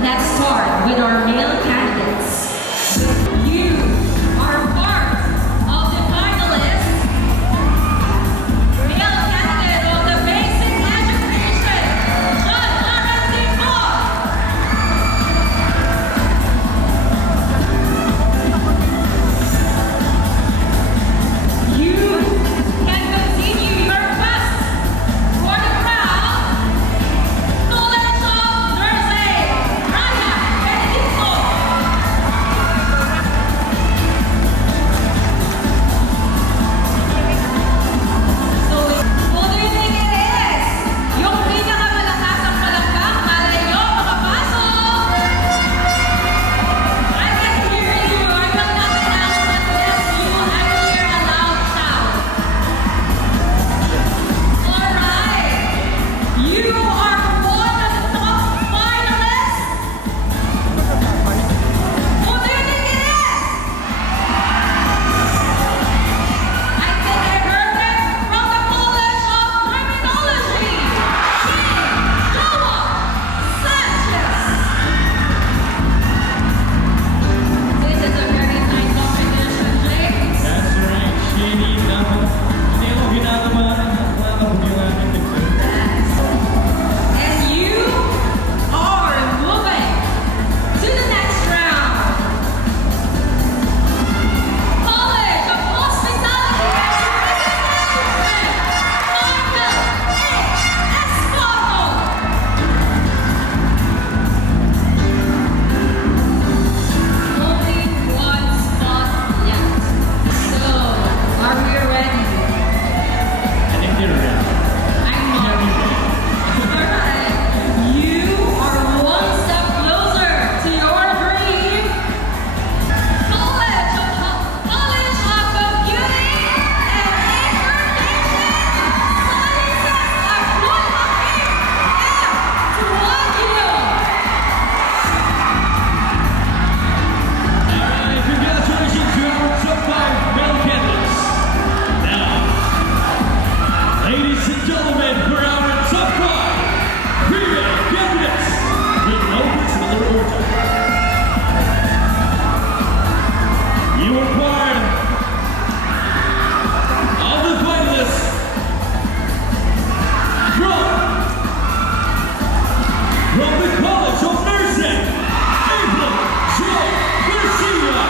Let's start with our male candidates. You are part of the finalists. Male candidate of the basic education, Joy Garcia. You can continue your quest for the crown. College of Nursing, Raya and Nicole. So, who do you think it is? Yung pinakamalakas ang palakpak, malay nyo, makapasok! I can hear you. I will not announce unless you hear a loud shout. Alright. You are one of the top finalists. Who do you think it is? I think I heard it from the College of Criminology. Joy Sanchez. This is a very nice combination, Jake. That's right, Shady. Hindi mo ginagawa ng mga kabugyuhan ng picture. And you are moving to the next round. College of Hospitality and Tourism Management, Escoto. Only one spot left. So, are we ready? I think they're real. I'm not. Alright. You are one step closer to your dream. College of Computing and Information Sciences Abdul Hakim F. Tuwagyo. All right, congratulations to our top 5 male candidates. Now, ladies and gentlemen, for our top 5 female candidates, we know which one order. You are part of the finalists from the College of Nursing, April Joy Garcia.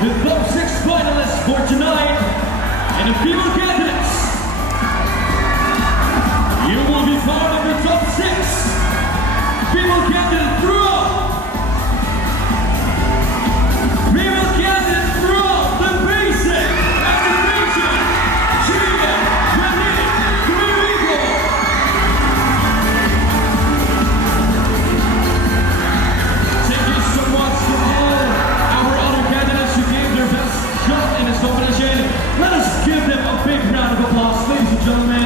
the top 6 finalists for tonight, and the female candidates. You will be part of the top 6 female candidate throughout. Female candidate throughout the basic activation. Julia, Glennice, Nicole. Thank you so much to all our other candidates who gave their best shot in this competition. Let us give them a big round of applause, ladies and gentlemen.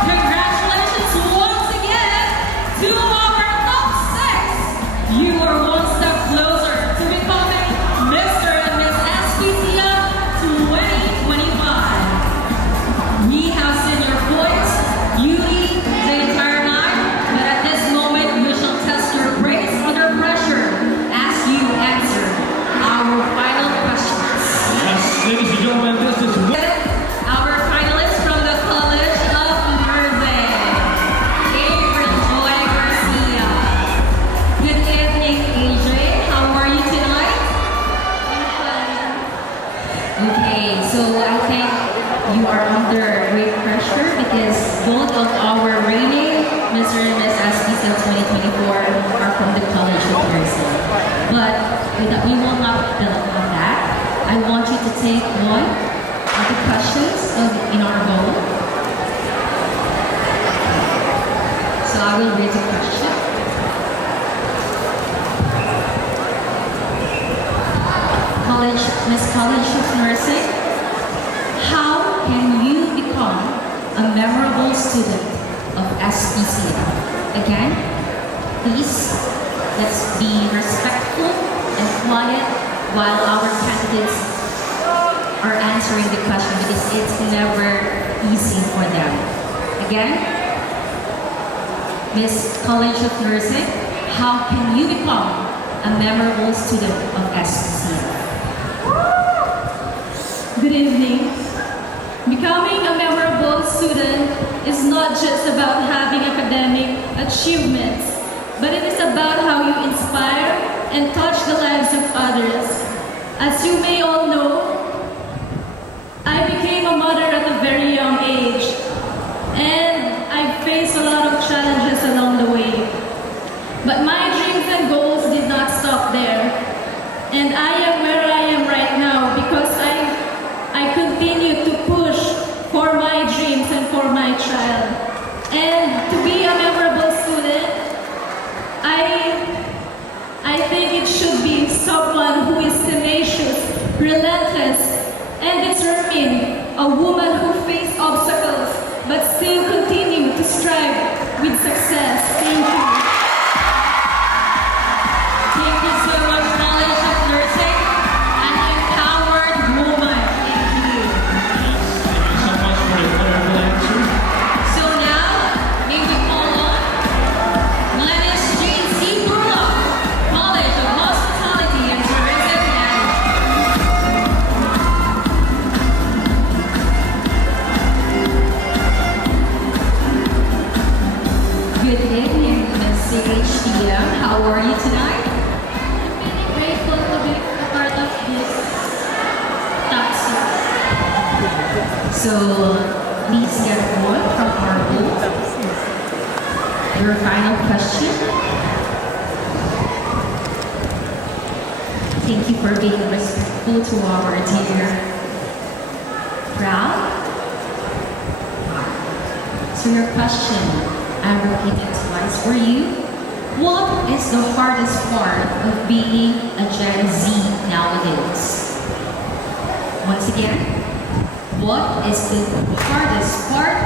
Congratulations once again to our top 6. You are one step closer to becoming Mr. and Miss SPCF 2025. We have seen your voice, beauty, the entire night, but at this moment we shall test your grace under pressure as you answer our final questions. Yes, ladies and gentlemen, this is our finalists from the College of Nursing, Joy Garcia. Good evening, AJ. How are you tonight? Okay, so I think you are under great pressure because both of our reigning Mr. and Miss SPCF 2024 are from the College of Nursing. But we will not build on that. I want you to take one of the questions in our bowl. So I will read the question. Miss College of Nursing, how can you become a memorable student of SPCF? Again, please, let's be respectful and quiet while our candidates are answering the question because it's never easy for them. Again, Miss College of Nursing, how can you become a memorable student of SPCF? Good evening. Becoming a memorable student is not just about having academic achievements, but it is about how you inspire and touch the lives of others. As you may all know, I became a mother at a very young age, and I faced a lot of challenges along the way. But my dreams and goals did not stop there, and I am where I am right now because I continue to push for my dreams and for my child. And to be a memorable student, I think it should be someone who is tenacious, relentless, and determined, a woman who faces obstacles but still continue to strive with success. Thank you. Thank you so much, College of Nursing, an empowered woman. Thank you. Thank you so much for the wonderful answer. So now, may we call on Glennice Turla, College of Hospitality and Tourism Management. Good evening, Ms. CHTM. How are you tonight? I'm really grateful to be a part of this top six. So, please get one from our booth. Your final question. Thank you for being respectful to our dear crowd. So your question, I repeat it twice for you. What is the hardest part of being a Gen Z nowadays? Once again, what is the hardest part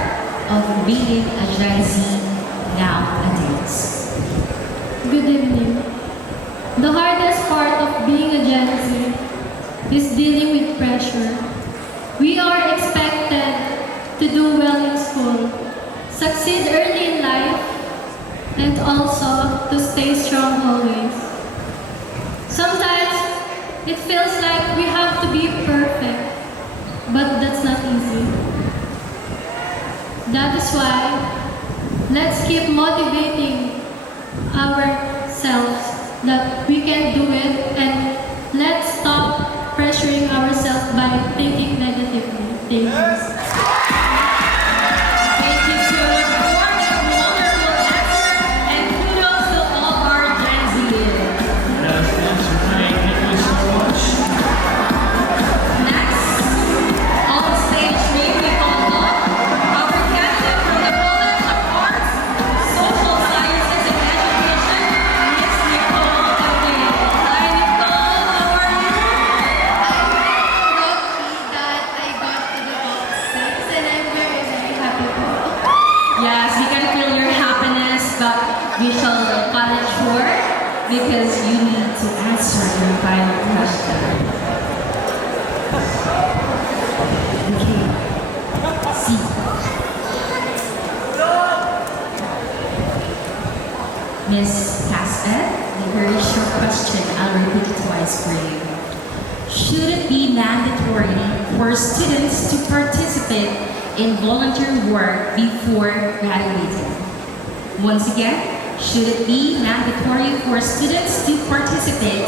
of being a Gen Z nowadays? Good evening. The hardest part of being a Gen Z is dealing with pressure. We are expected to do well in school, succeed early in life, and also to stay strong always. Sometimes it feels like we have to be perfect, but that's not easy. That is why let's keep motivating ourselves that we can do it, and let's stop pressuring ourselves by thinking negatively. Thank you. Thank you so much for that wonderful answer, and kudos to all our Gen Zers. Yes, that's right. Thank you so much. Next, on stage name we call up our candidate from the College of Arts, Social Sciences and Education, Miss Nicole. Hi Nicole, how are you? I'm very lucky that I got to the top 6, and I'm very, very happy po. Yes, we can feel your happiness, but we shall cut it short because you need to answer your final question. Okay. C. Miss CASSED, here is your question. I'll repeat it twice for you. Should it be mandatory for students to participate in volunteer work before graduating? Once again, should it be mandatory for students to participate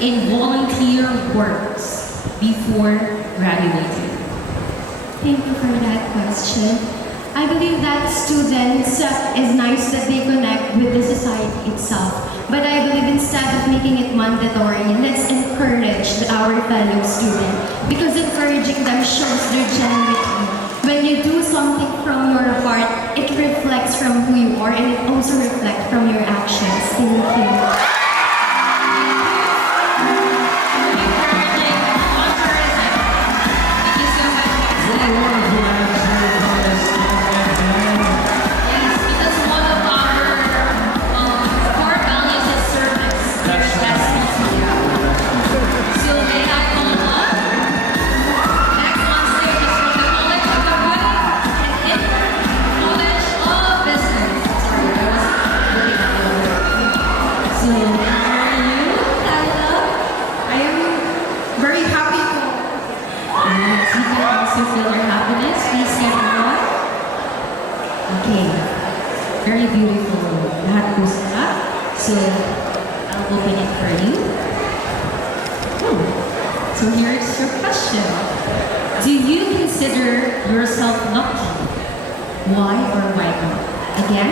in volunteer works before graduating? Thank you for that question. I believe that students is nice that they connect with the society itself. But I believe instead of making it mandatory, let's encourage our fellow students, because encouraging them shows their genuinity. When you do something from your heart, it reflects from who you are, and it also reflects from your actions. Thank you. Encouraging volunteerism. Thank you so much, CASSED. Wonderful answer, Glennice. Yes, because one of our core values is service. That's right. So may I call on? Next on stage is from the College of Accounting and College of Business. Sorry, I was looking at the word. So how are you, Tyler? I am very happy po. Yes, you can also feel your happiness. Please see everyone. Okay. Very beautiful. Lahat po sila. So, I'll open it for you. Hmm. So here's your question. Do you consider yourself lucky? Why or why not? Again,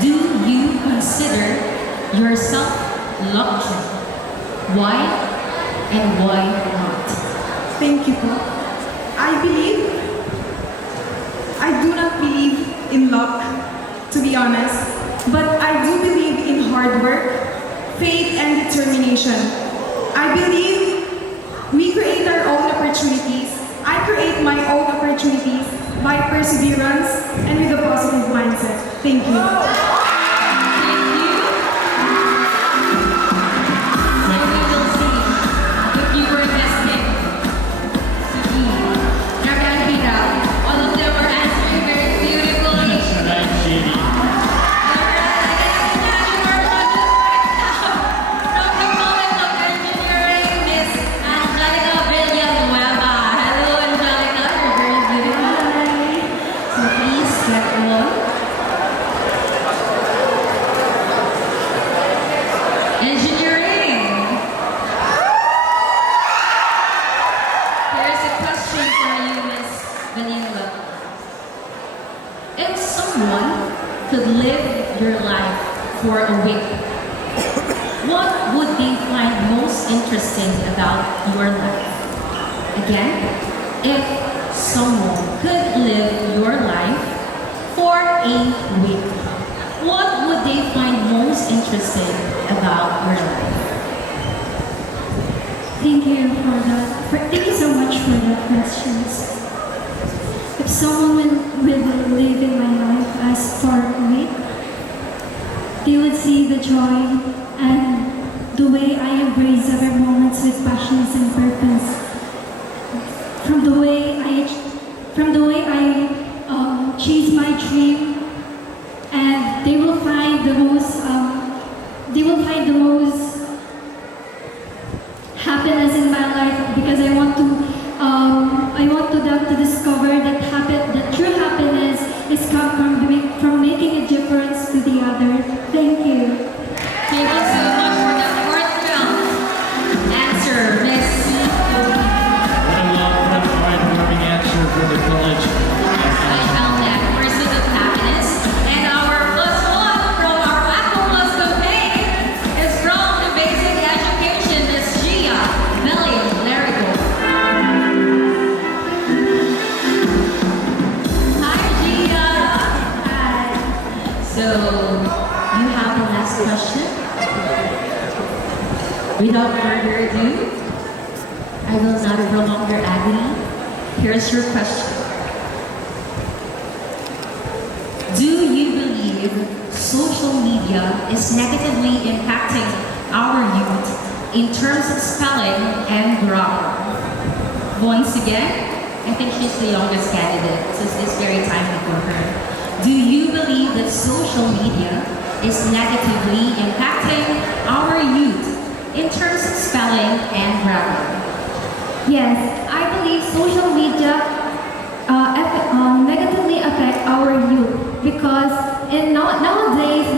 do you consider yourself lucky? Why and why not? Thank you po. I do not believe in luck, to be honest, but I do believe in hard work, faith, and determination. I believe we create our own opportunities. I create my own opportunities by perseverance and with a positive mindset. Thank you. Thank you. So we will see if you were destined to be Dragahira. All of them are answering very beautifully. That's right, Shady. From the College of Engineering, Miss Angelica Villanueva. Hello, Angelica. You're very beautiful. So please get on. Engineering. Here's a question for you, Miss Vanilla. If someone could live your life for a week, what would they find most interesting about your life? Again, if someone could live your life for a week, what would they find most interesting about your life? Thank you for that. Thank you so much for that questions. If someone will live in my life as for a week, they would see the joy and the way I embrace every moment with passions and purpose. From the way I chase my dream, and they will find the most happiness in my life, because I want them to discover that true happiness is come from making a difference to the other. Thank you. Thank you so much, Without further ado, I will not prolong your agony. Here's your question. Do you believe social media is negatively impacting our youth in terms of spelling and grammar? Once again, I think she's the youngest candidate, so it's very timely for her. Do you believe that social media is negatively impacting our youth in terms of spelling and grammar? Yes, I believe social media negatively affect our youth because nowadays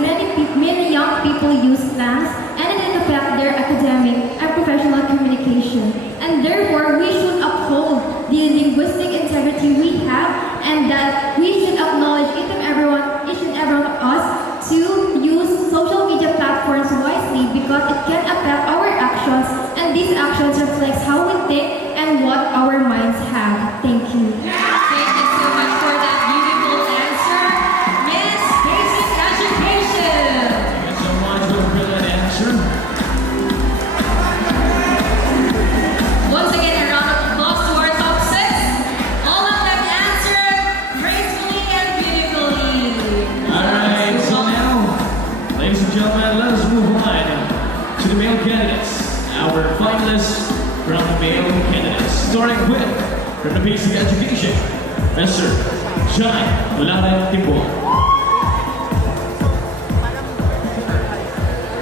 many young people use slangs and it affects their academic and professional communication. And therefore, we should uphold the linguistic integrity we have and that we should acknowledge each and every one of us to use social media platforms wisely because it can affect our actions and these actions reflect how we think and what our minds have. Thank you. Thank you so much for that beautiful answer, Miss Basic Education. Thank you so much for a brilliant answer. Once again, a round of applause to our top 6. All of them answered gracefully and beautifully. Alright, so now, ladies and gentlemen, let us move on to the male candidates. Our finalists from the male candidates, starting with, from the basic education, Mr. Joy Garcia, Timbol.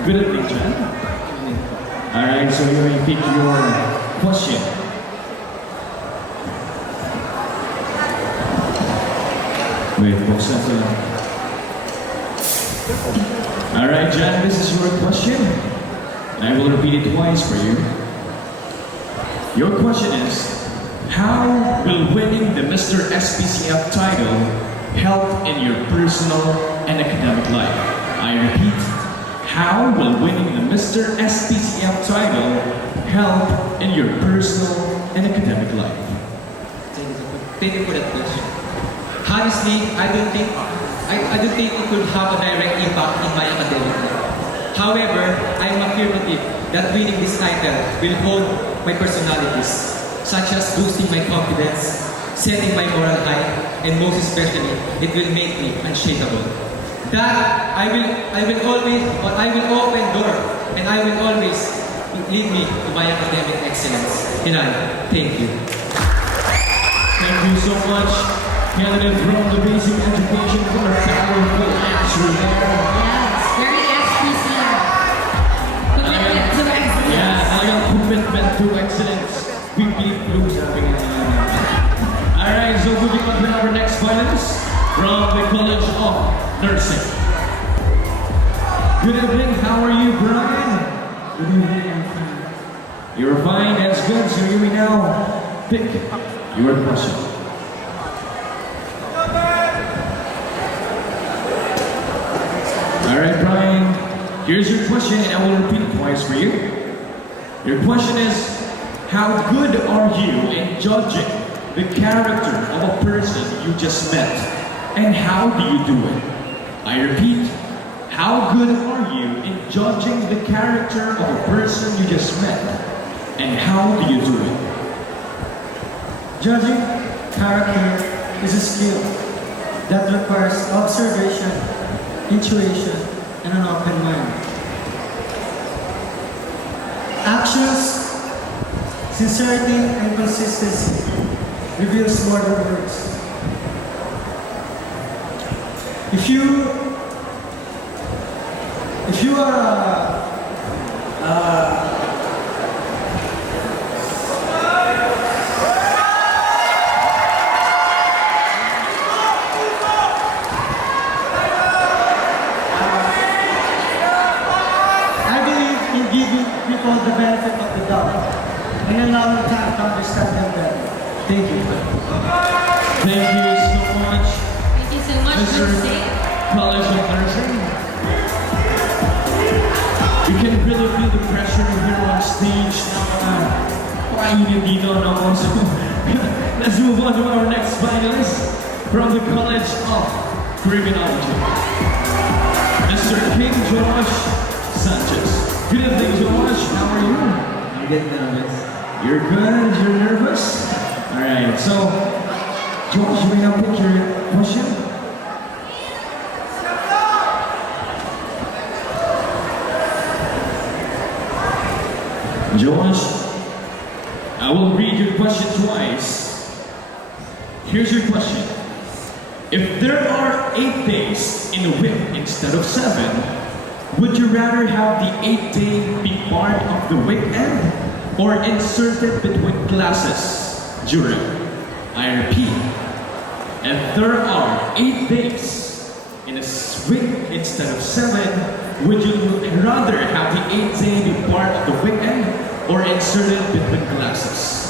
Good evening, John. Alright, so you may pick your question. Wait, folks, that's Alright, John, this is your question. And I will repeat it twice for you. Your question is, how will winning the Mr. SPCF title help in your personal and academic life? I repeat, how will winning the Mr. SPCF title help in your personal and academic life? Thank you for that question. Honestly, I don't think it could have a direct impact in my academic life. However, I am affirmative that winning this title will hold my personalities, such as boosting my confidence, setting my moral high, and most especially, it will make me unshakable. That I will open door, and I will always lead me to my academic excellence. Thank you. Thank you so much, candidate from the basic education for a powerful answer there. Yes, very SPCF. Commitment to excellence. Yeah, talagang commitment to excellence. We believe blue sabi nga nila. Alright, so moving on to our next finalist from the College of Nursing. Good evening, how are you, Brian? Good evening, I'm fine. You're fine, that's good. So you may now pick your question. Alright, Brian, here's your question and I will repeat it twice for you. Your question is, how good are you in judging the character of a person you just met? And how do you do it? I repeat, how good are you in judging the character of a person you just met? And how do you do it? Judging character is a skill that requires observation, intuition, and an open mind. Actions, sincerity, and consistency reveals more than words. If you are I believe in giving people the benefit of the doubt and allowing time to understand them better. Thank you. Thank you so much, Thank you so much, Mr. Lucy. College of Nursing. You can really feel the pressure here on stage. Kainin dito, no? So, let's move on to our next finalist from the College of Criminology, Mr. King Josh Sanchez. Good evening, Josh. How are you? I'm getting nervous. You're good? You're nervous? Alright, so, Josh, you may now pick your question. Josh, I will read your question twice. Here's your question. If there are 8 days in a week instead of 7, would you rather have the 8th day be part of the weekend or inserted between classes during? I repeat, if there are 8 days in a week instead of 7, would you rather have the 8th day be part of the weekend or inserted between classes?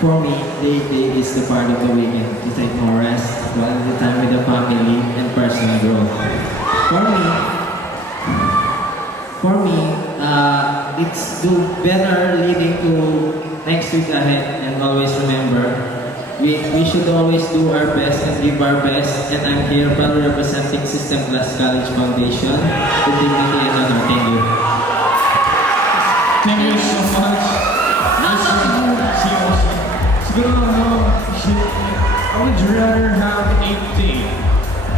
For me, the 8th day is the part of the weekend to take more rest, quality time with the family, and personal growth. For me, it's do better leading to next week ahead, and always remember, we should always do our best and give our best, and I'm here proudly representing System Class College Foundation with dignity and honor. Thank you. Thank you so much. I would rather have 8th day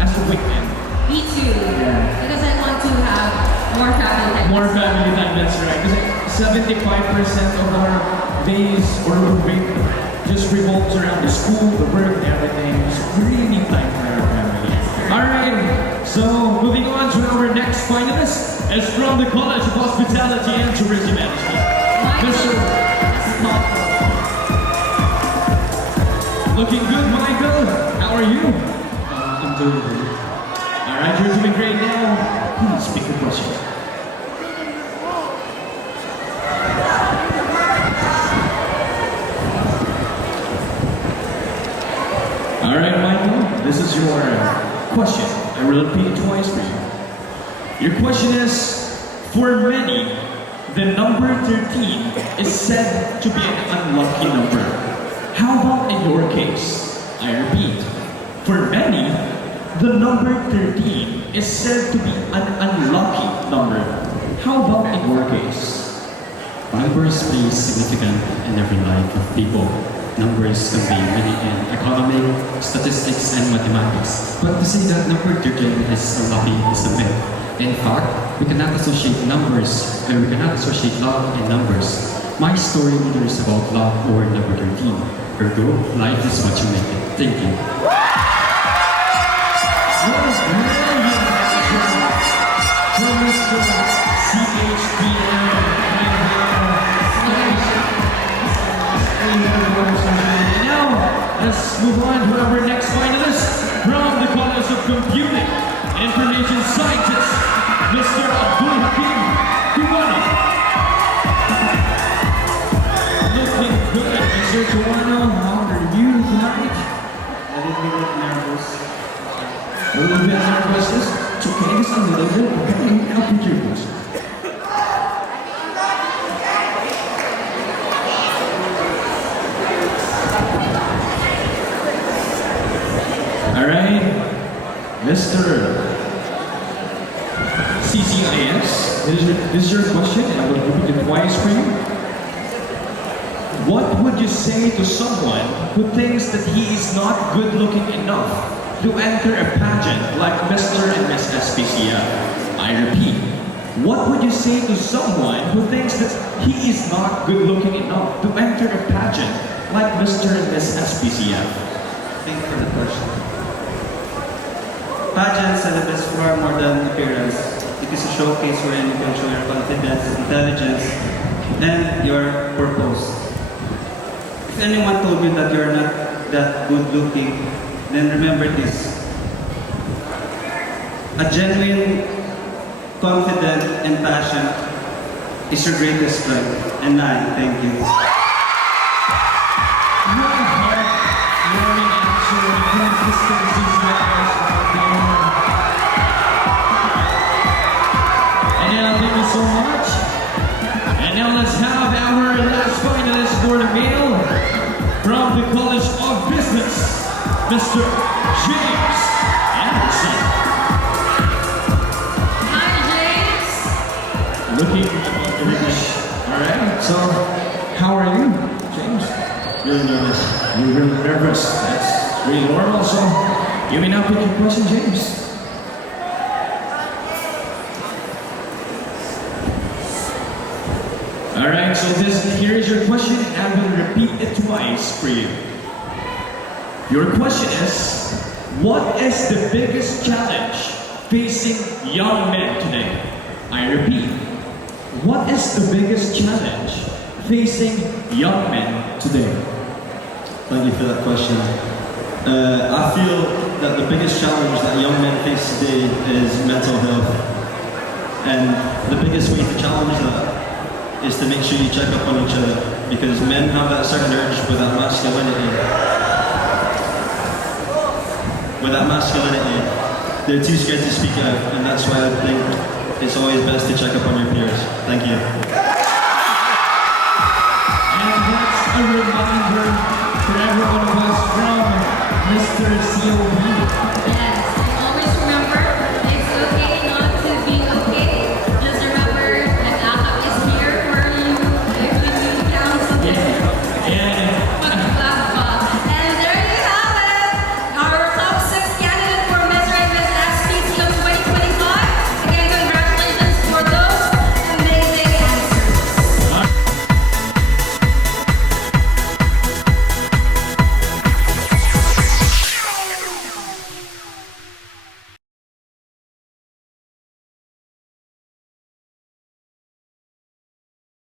as a weekend. Me too. Because I want to have more family time. More family time, that's right. Because 75% of our days or week just revolves around the school, the work, and everything. So we really need time for our family. Alright, so moving on to our next finalist is from the College of Hospitality and Tourism Management. Mr. Looking good, Michael. How are you? I'm doing good. Alright, you're doing great now. Please speak your question. Alright, Michael, this is your question. I will repeat it twice for you. Your question is, for many, the number 13 is said to be an unlucky number. How about in your case? I repeat, for many, the number 13 is said to be an unlucky number. How about in your case? Numbers play significant in every life of people. Numbers can be many in economic, statistics, and mathematics. But to say that number 13 is unlucky is a myth. In fact, we cannot associate numbers, and we cannot associate luck and numbers. My story neither is about luck or number 13. Ergo, life is what you make it. Thank you. From Mr. CHTM. And now, let's move on to our next finalist from the College of Computing and Information Scientists, Mr. Abdul Hakim Cubano. Looking good, Mr. Cubano. How are you tonight? A little bit nervous. A little bit nervous. It's okay, just a little bit. Okay, I'll pick your question. Alright, Mr. CCIS, this is your question, and I will repeat it twice for you. What would you say to someone who thinks that he is not good looking enough to enter a pageant like Mr. and Miss SPCF? I repeat, what would you say to someone who thinks that he is not good looking enough to enter a pageant like Mr. and Miss SPCF? Thank you for the question. Pageants celebrates far more than appearance. It is a showcase wherein you can show your confidence, intelligence, and your purpose. If anyone told you that you're not that good looking, then remember this. A genuine, confident, and passion is your greatest strength. And I thank you. And now, thank you so much. And now let's have our last finalist for the male from the College of Business, Mr. James Anderson. Hi, James. Looking Alright, so how are you, James? Really nervous. You're really nervous. That's really normal. So you may now pick your question, James. Alright, so here is your question, and I will repeat it twice for you. Your question is, what is the biggest challenge facing young men today? I repeat, what is the biggest challenge facing young men today? Thank you for that question. I feel that the biggest challenge that young men face today is mental health. And the biggest way to challenge that is to make sure you check up on each other, because men have that certain urge with that masculinity. They're too scared to speak out, and that's why I think it's always best to check up on your peers. Thank you.